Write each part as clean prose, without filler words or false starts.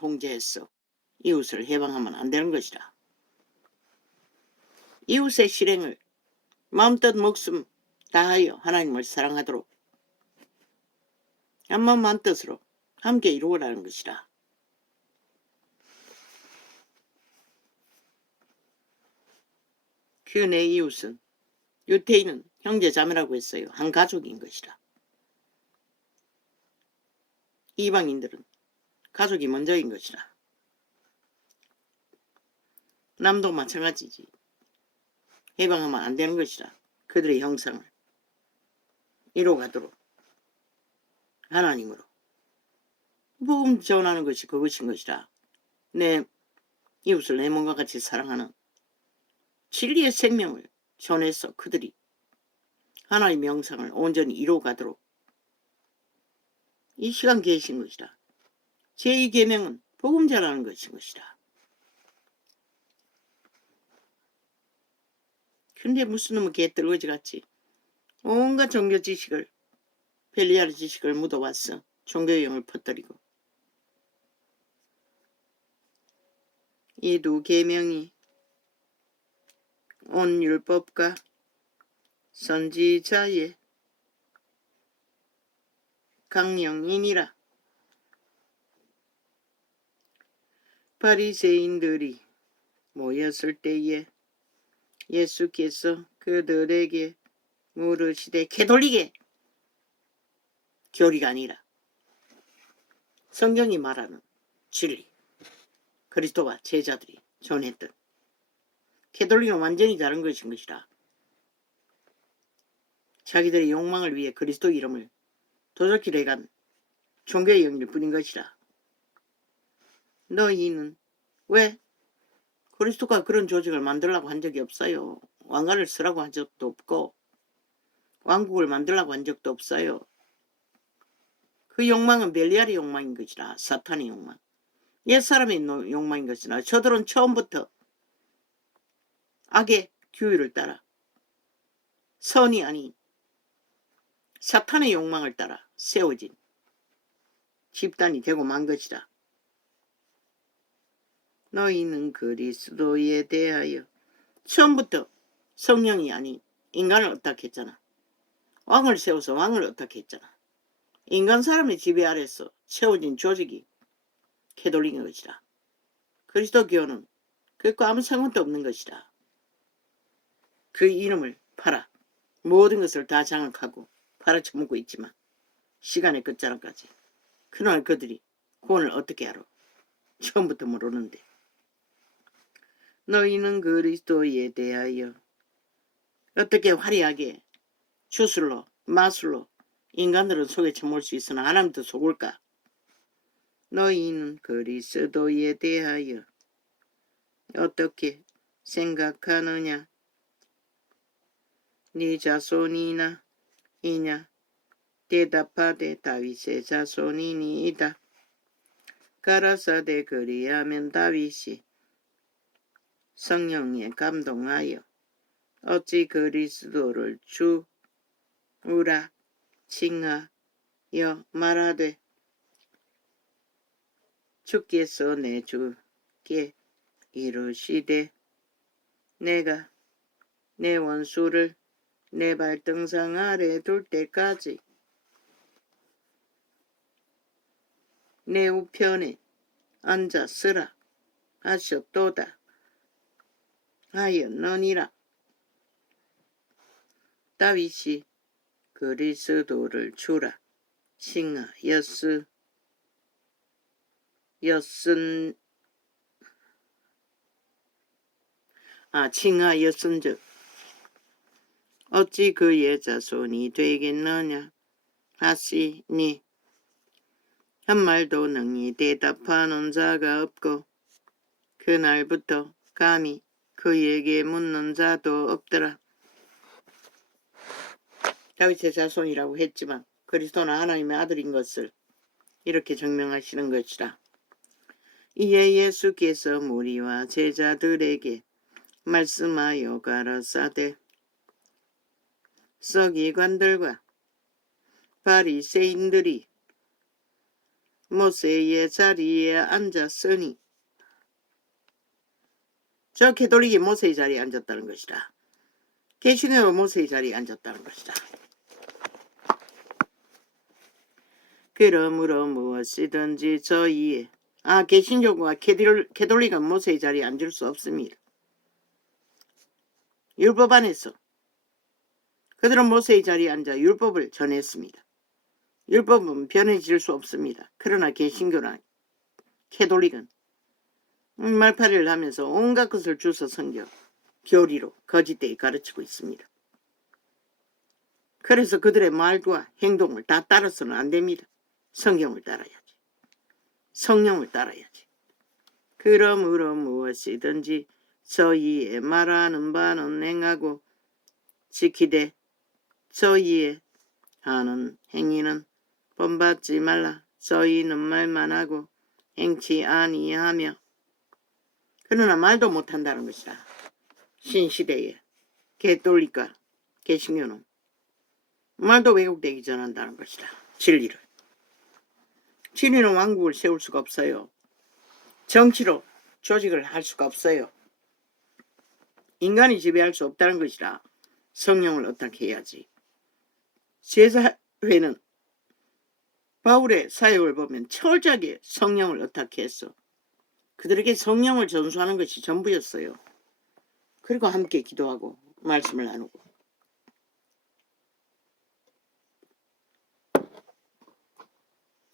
통제해서 이웃을 해방하면 안 되는 것이라. 이웃의 실행을 마음껏 목숨 다하여 하나님을 사랑하도록 한마음 한뜻으로 함께 이루어라는 것이라. 그 내 이웃은 유태인은 형제자매라고 했어요. 한 가족인 것이라. 이방인들은 가족이 먼저인 것이라. 남도 마찬가지지. 해방하면 안 되는 것이라. 그들의 형상을 이루어가도록 하나님으로 복음 전하는 것이 그것인 것이라. 내 이웃을 내 몸과 같이 사랑하는 진리의 생명을 전해서 그들이 하나님의 형상을 온전히 이루어가도록 이 시간 계신 것이라. 제2계명은 복음 전하는 것인 것이라. 근데 무슨 놈의 개떨거지 같이 온갖 종교 지식을 벨리아르 지식을 묻어왔어. 종교의 영을 퍼뜨리고. 이 두 계명이 온 율법과 선지자의 강령이니라. 바리새인들이 모였을 때에 예수께서 그들에게 물으시되 개돌리게 교리가 아니라 성경이 말하는 진리 그리스도와 제자들이 전했던 개돌리는 완전히 다른 것인 것이라. 자기들의 욕망을 위해 그리스도 이름을 도적질로 해간 종교의 영일 뿐인 것이라. 너희는 왜 그리스도가 그런 조직을 만들라고 한 적이 없어요. 왕관을 쓰라고 한 적도 없고 왕국을 만들라고 한 적도 없어요. 그 욕망은 벨리알의 욕망인 것이라. 사탄의 욕망. 옛사람의 욕망인 것이라. 저들은 처음부터 악의 규율을 따라 선이 아닌 사탄의 욕망을 따라 세워진 집단이 되고 만 것이라. 너희는 그리스도에 대하여 처음부터 성령이 아닌 인간을 어떻게 했잖아. 왕을 세워서 왕을 어떻게 했잖아. 인간 사람의 지배 아래서 채워진 조직이 캐톨릭인 것이라. 그리스도교는 그것과 아무 상관도 없는 것이라. 그 이름을 팔아 모든 것을 다 장악하고 팔아쳐먹고 있지만 시간의 끝자락까지. 그날 그들이 구원을 어떻게 알아? 처음부터 모르는데. 너희는 그리스도에 대하여 어떻게 화려하게 주술로 마술로 인간들은 속에 처물 수 있으나 하나님도 속을까? 너희는 그리스도에 대하여 어떻게 생각하느냐? 네 자손이나 이냐? 대답하되 다윗의 자손이니이다. 가라사대 그리하면 다윗이 성령에 감동하여 어찌 그리스도를 주우라 칭하여 말하되 주께서 내 주께 이르시되 내가 내 원수를 내 발등상 아래 둘 때까지 내 우편에 앉았으라 하셨도다 하였느니라. 다윗이 그리스도를 주라 칭하였은즉 어찌 그의 자손이 되겠느냐 하시니 한 말도 능히 대답하는 자가 없고 그날부터 감히 그에게 묻는 자도 없더라. 다윗의 자손이라고 했지만 그리스도는 하나님의 아들인 것을 이렇게 증명하시는 것이라. 이에 예수께서 무리와 제자들에게 말씀하여 가라사대 서기관들과 바리새인들이 모세의 자리에 앉았으니. 저 캐톨릭이 모세의 자리에 앉았다는 것이다. 개신교가 모세의 자리에 앉았다는 것이다. 그러므로 무엇이든지 저희의 개신교가 캐톨릭은 모세의 자리에 앉을 수 없습니다. 율법 안에서 그들은 모세의 자리에 앉아 율법을 전했습니다. 율법은 변해질 수 없습니다. 그러나 개신교나 캐톨릭은 말파리를 하면서 온갖 것을 주워 섬겨 교리로 거짓되게 가르치고 있습니다. 그래서 그들의 말과 행동을 다 따라서는 안 됩니다. 성경을 따라야지. 성령을 따라야지. 그러므로 무엇이든지 저희의 말하는 바는 행하고 지키되 저희의 하는 행위는 본받지 말라. 저희는 말만 하고 행치 아니하며. 그러나 말도 못한다는 것이다. 신시대에 개톨릭과 개신교는 말도 왜곡되기 전한다는 것이다. 진리를. 진리는 왕국을 세울 수가 없어요. 정치로 조직을 할 수가 없어요. 인간이 지배할 수 없다는 것이라 성령을 어떻게 해야지. 제사회는 바울의 사역을 보면 철저하게 성령을 어떻게 했어. 그들에게 성령을 전수하는 것이 전부였어요. 그리고 함께 기도하고 말씀을 나누고.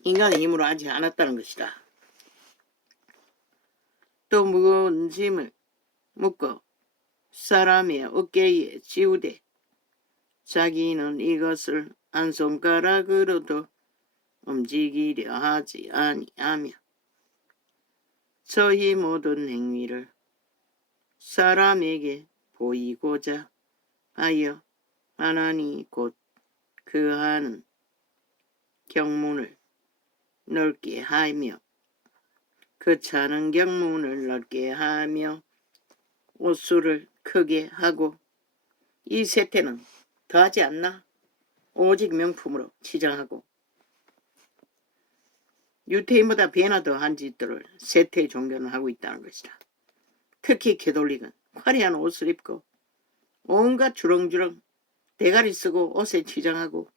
인간의 힘으로 하지 않았다는 것이다. 또 무거운 짐을 묶어 사람의 어깨에 지우되 자기는 이것을 한 손가락으로도 움직이려 하지 아니하며 저희 모든 행위를 사람에게 보이고자 하여 하나니 곧 그 하는 경문을 넓게 하며 그 차는 경문을 넓게 하며 옷수를 크게 하고. 이 세태는 더하지 않나? 오직 명품으로 치장하고 유태인보다 배나 더한 짓들을 세태 종교는 하고 있다는 것이다. 특히 캐톨릭은 화려한 옷을 입고 온갖 주렁주렁 대가리 쓰고 옷에 치장하고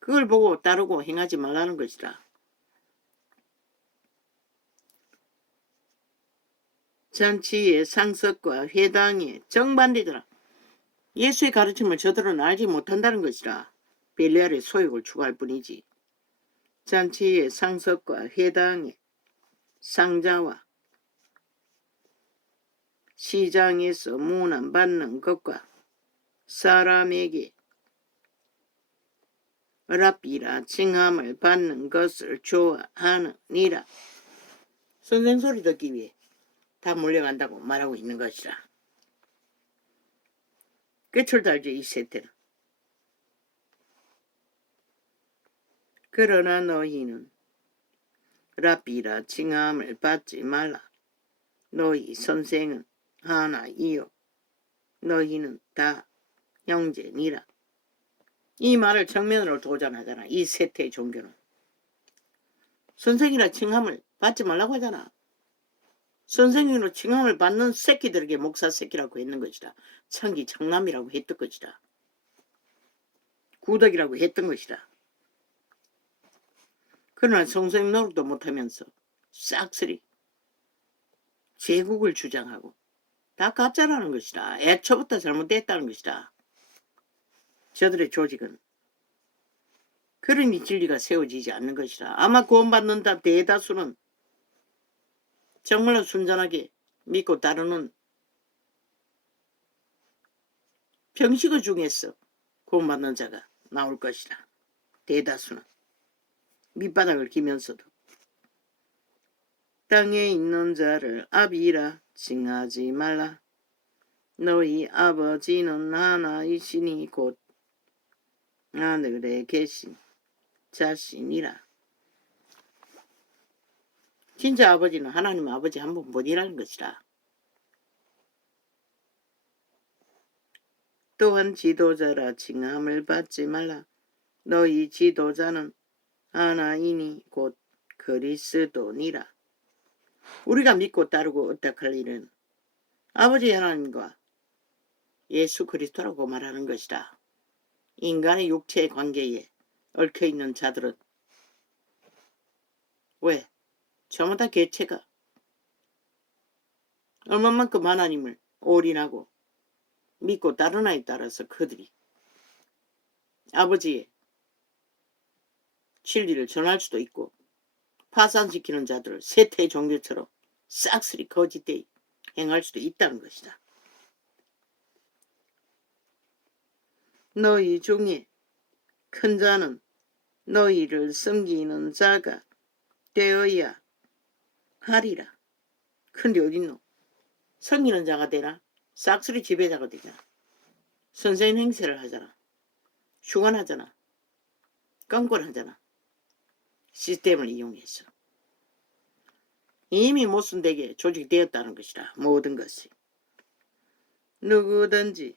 그걸 보고 따르고 행하지 말라는 것이다. 잔치의 상석과 회당의 정반대더라. 예수의 가르침을 저들은 알지 못한다는 것이라. 벨리알의 소욕을 추구할 뿐이지. 잔치의 상석과 회당의 상자와 시장에서 문안받는 것과 사람에게 랍비라 칭함을 받는 것을 좋아하느니라. 선생 소리 듣기 위해 다 몰려간다고 말하고 있는 것이라. 끝을 달지 이 세태는. 그러나 너희는 랍비라 칭함을 받지 말라. 너희 선생은 하나이요 너희는 다 형제니라. 이 말을 정면으로 도전하잖아. 이 세태의 종교는. 선생이라 칭함을 받지 말라고 하잖아. 선생님으로 칭함을 받는 새끼들에게 목사 새끼라고 했는 것이다. 창기 청남이라고 했던 것이다. 구덕이라고 했던 것이다. 그러나 선생님 노릇도 못하면서 싹쓸이 제국을 주장하고 다 가짜라는 것이다. 애초부터 잘못됐다는 것이다. 저들의 조직은. 그러니 진리가 세워지지 않는 것이다. 아마 구원받는다 대다수는 정말로 순전하게 믿고 따르는 병식어 중에서 구원받는 자가 나올 것이다. 대다수는. 밑바닥을 기면서도. 땅에 있는 자를 아비라 칭하지 말라. 너희 아버지는 하나이시니 곧 하늘에 계신 자신이라. 진짜 아버지는 하나님 아버지 한 분뿐이라는 것이라. 또한 지도자라 칭함을 받지 말라. 너희 지도자는 하나이니 곧 그리스도니라. 우리가 믿고 따르고 의탁할 일은 아버지 하나님과 예수 그리스도라고 말하는 것이다. 인간의 육체의 관계에 얽혀있는 자들은 왜? 전부 다 개체가 얼마만큼 하나님을 올인하고 믿고 따르나에 따라서 그들이 아버지의 진리를 전할 수도 있고 파산시키는 자들을 세태의 종교처럼 싹쓸이 거짓되이 행할 수도 있다는 것이다. 너희 중에 큰 자는 너희를 섬기는 자가 되어야 하리라. 근데 어딨노? 섬기는 자가 되나? 싹쓸이 지배자가 되잖아. 선생님 행세를 하잖아. 휴관하잖아. 껌권하잖아. 시스템을 이용해서. 이미 모순되게 조직되었다는 것이다. 모든 것이. 누구든지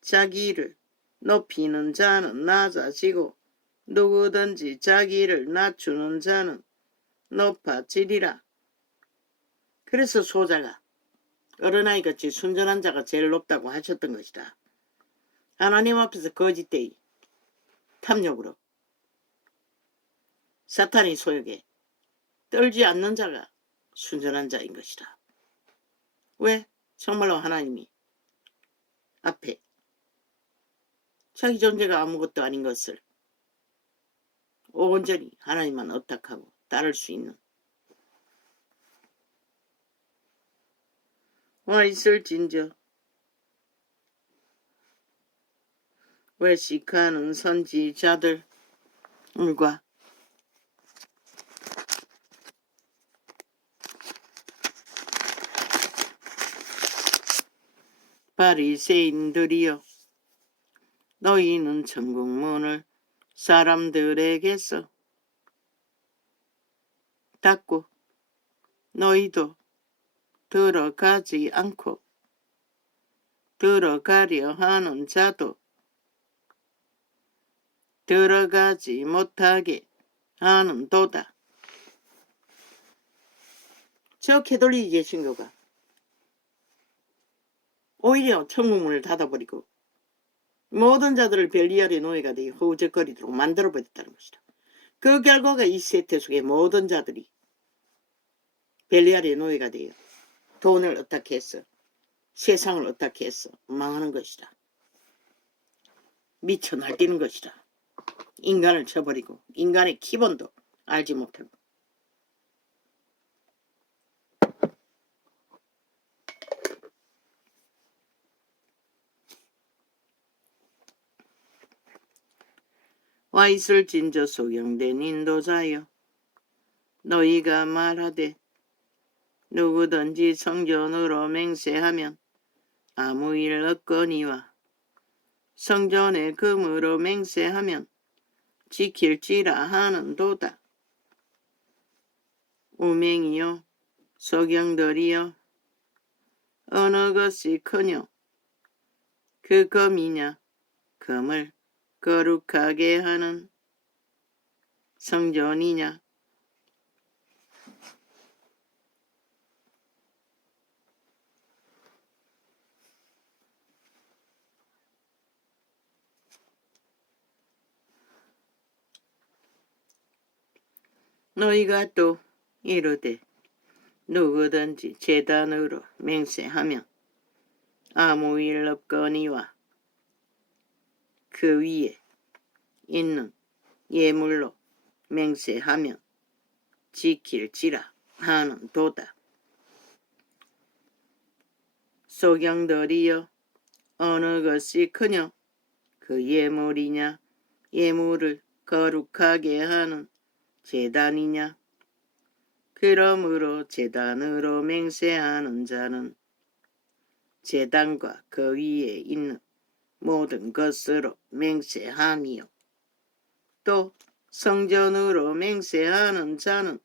자기를 높이는 자는 낮아지고 누구든지 자기를 낮추는 자는 높아지리라. 그래서 소자가 어린아이같이 순전한 자가 제일 높다고 하셨던 것이다. 하나님 앞에서 거짓되이 탐욕으로 사탄의 소욕에 떨지 않는 자가 순전한 자인 것이다. 왜? 정말로 하나님이 앞에 자기 존재가 아무것도 아닌 것을 온전히 하나님만 의탁하고 따를 수 있는 와 있을진저 외식하는 선지자들과 바리새인들이여, 너희는 천국문을 사람들에게서 닫고 너희도 들어가지 않고 들어가려 하는 자도 들어가지 못하게 하는도다. 저 캐톨릭 개신교가 오히려 천국문을 닫아버리고 모든 자들을 벨리알의 노예가 되어 허우적거리도록 만들어버렸다는 것이다. 그 결과가 이 세태 속의 모든 자들이 벨리알의 노예가 되어 돈을 어떻게 해서 세상을 어떻게 해서 망하는 것이다. 미쳐 날뛰는 것이다. 인간을 쳐버리고 인간의 기본도 알지 못하고. 와 있을진저 소경된 인도자여, 너희가 말하되 누구든지 성전으로 맹세하면 아무 일 없거니와 성전의 금으로 맹세하면 지킬지라 하는도다. 우맹이요 소경들이여, 어느 것이 크뇨? 그 금이냐? 금을 거룩하게 하는 성전이냐? 너희가 또 이르되 누구든지 제단으로 맹세하면 아무 일 없거니와 그 위에 있는 예물로 맹세하면 지킬지라 하는도다. 소경들이여, 어느 것이 크뇨? 그 예물이냐? 예물을 거룩하게 하는 제단이냐? 그러므로 제단으로 맹세하는 자는 제단과 그 위에 있는 모든 것으로 맹세하니요, 또 성전으로 맹세하는 자는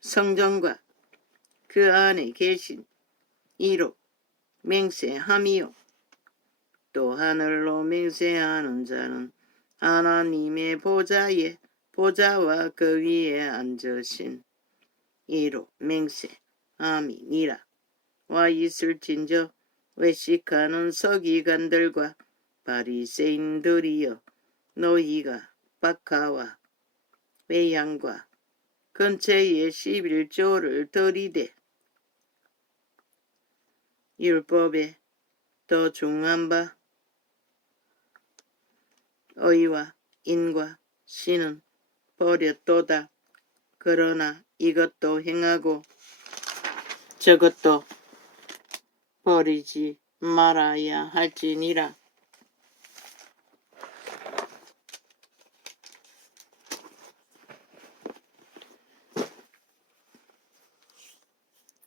성전과 그 안에 계신 이로 맹세함이요, 또 하늘로 맹세하는 자는 하나님의 보좌와 그 위에 앉으신 이로 맹세함이니라. 와 있을진저 외식하는 서기관들과 바리새인들이여, 너희가 박하와 외양과 근처에 11조를 들이되 율법에 더 중한 바 의와 인과 신은 버렸도다. 그러나 이것도 행하고 저것도 버리지 말아야 할지니라.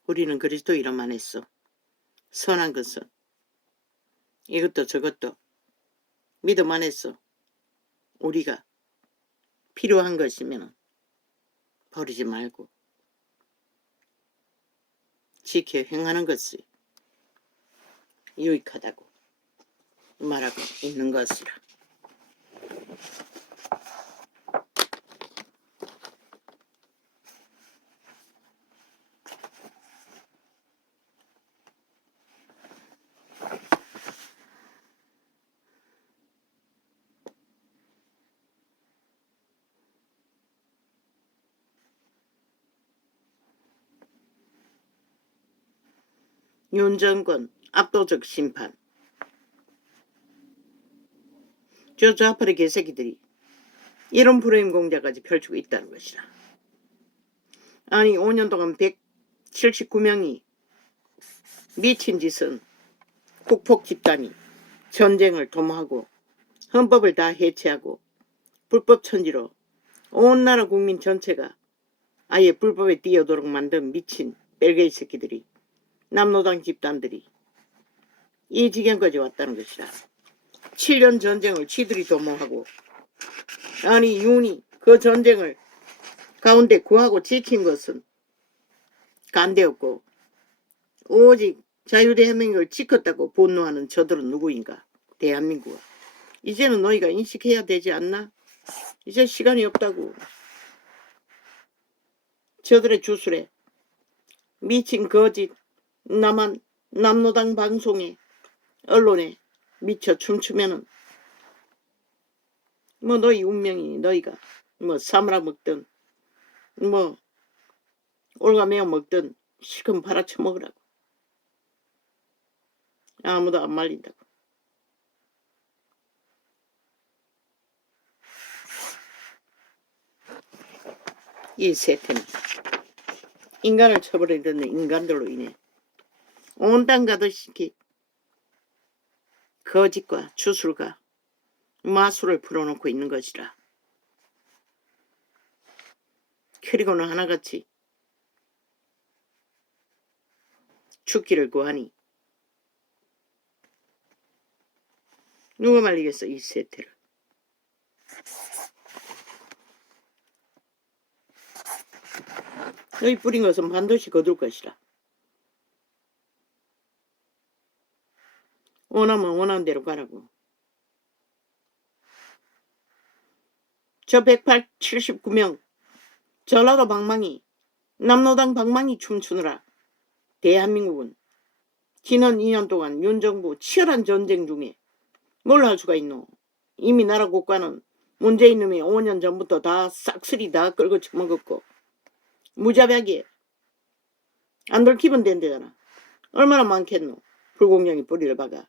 우리는 그리스도이라만 했어. 선한 것은 이것도 저것도 믿음 안에서 우리가 필요한 것이면 버리지 말고 지켜 행하는 것이 유익하다고 말하고 있는 것이라. 윤정권 압도적 심판. 저 좌파의 개새끼들이 이런 프레임 공작까지 펼치고 있다는 것이라. 아니 5년 동안 179명이 미친 짓은 국폭 집단이 전쟁을 도모하고 헌법을 다 해체하고 불법 천지로 온 나라 국민 전체가 아예 불법에 뛰어도록 만든 미친 벨게이 새끼들이, 남노당 집단들이 이 지경까지 왔다는 것이라. 7년 전쟁을 지들이 도모하고, 아니 윤이 그 전쟁을 가운데 구하고 지킨 것은 간대없고 오직 자유대한민국을 지켰다고 분노하는 저들은 누구인가? 대한민국은. 이제는 너희가 인식해야 되지 않나? 이제 시간이 없다고. 저들의 주술에 미친 거짓 남노당 방송에 언론에 미쳐 춤추면은 뭐 너희 운명이, 너희가 뭐 사물아 먹든 뭐 올가매어 먹든 실컷 팔아쳐먹으라고. 아무도 안 말린다고. 이 세태는 인간을 처벌해야 인간들로 인해 온 땅 가득히 거짓과 주술과 마술을 풀어놓고 있는 것이라. 그리고는 하나같이 죽기를 구하니 누가 말리겠어 이 세태를. 너희 뿌린 것은 반드시 거둘 것이라. 원하면 원하는 대로 가라고. 저 179명 전라도 방망이, 남노당 방망이 춤추느라 대한민국은 지난 2년 동안 윤정부 치열한 전쟁 중에 뭘 할 수가 있노? 이미 나라 국가는 문재인 놈이 5년 전부터 다 싹쓸이 다 끌고 처먹었고 무자비하게 안 들키면 된대잖아. 얼마나 많겠노? 불공정이 뿌리를 박아.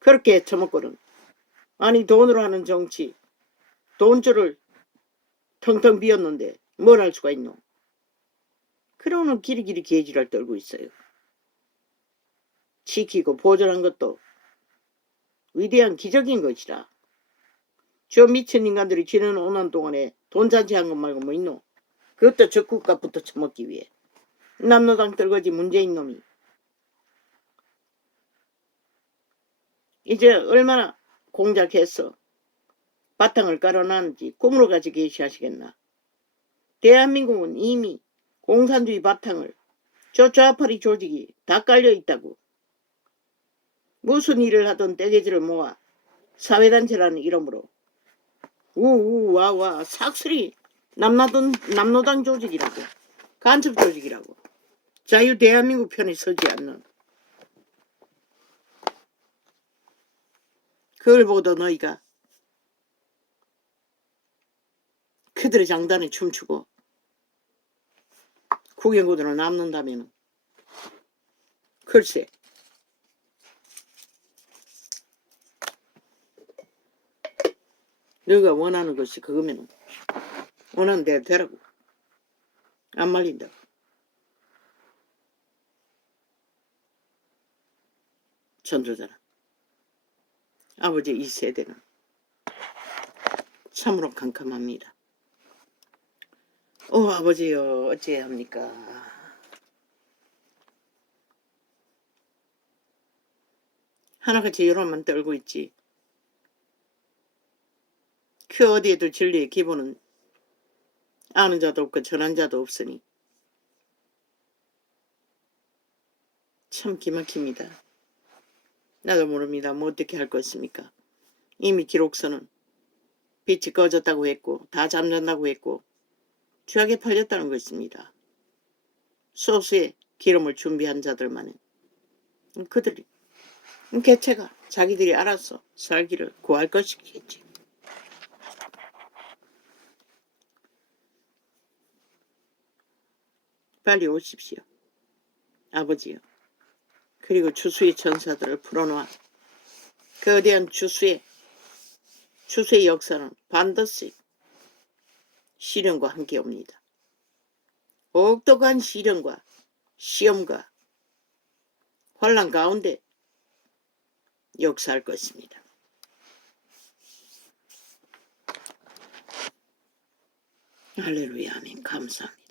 그렇게 처먹고는 아니 돈으로 하는 정치, 돈줄을 텅텅 비었는데 뭘 할 수가 있노? 그러고는 기리기리 개지랄 떨고 있어요. 지키고 보존한 것도 위대한 기적인 것이라. 저 미친 인간들이 지난 5년 동안에 돈잔치한 것 말고 뭐 있노? 그것도 적국값부터 처먹기 위해. 남노당 떨거지 문재인 놈이 이제 얼마나 공작해서 바탕을 깔아놨는지 꿈으로 가지 계시하시겠나. 대한민국은 이미 공산주의 바탕을 저 좌파리 조직이 다 깔려 있다고. 무슨 일을 하던 떼개지를 모아 사회단체라는 이름으로 우와와 삭슬이 남노당 조직이라고, 간첩 조직이라고, 자유 대한민국 편에 서지 않는, 그걸 보고도 너희가 그들의 장단에 춤추고 구경구들을 남는다면 글쎄, 너희가 원하는 것이 그거면 원하는 대로 되라고. 안 말린다고. 전도자는, 아버지 이 세대는 참으로 캄캄합니다. 아버지요, 어찌해야 합니까? 하나같이 여론만 떨고 있지. 그 어디에도 진리의 기본은 아는 자도 없고 전한 자도 없으니 참 기막힙니다. 나도 모릅니다. 뭐 어떻게 할 것입니까? 이미 기록서는 빛이 꺼졌다고 했고 다 잠잠다고 했고 죄악에 팔렸다는 것입니다. 소스에 기름을 준비한 자들만은 그들이 개체가 자기들이 알아서 살기를 구할 것이겠지. 빨리 오십시오. 아버지요. 그리고 주수의 천사들을 풀어놓아 거대한 주수의 역사는 반드시 시련과 함께 옵니다. 혹독한 시련과 시험과 환난 가운데 역사할 것입니다. 할렐루야, 아멘. 감사합니다.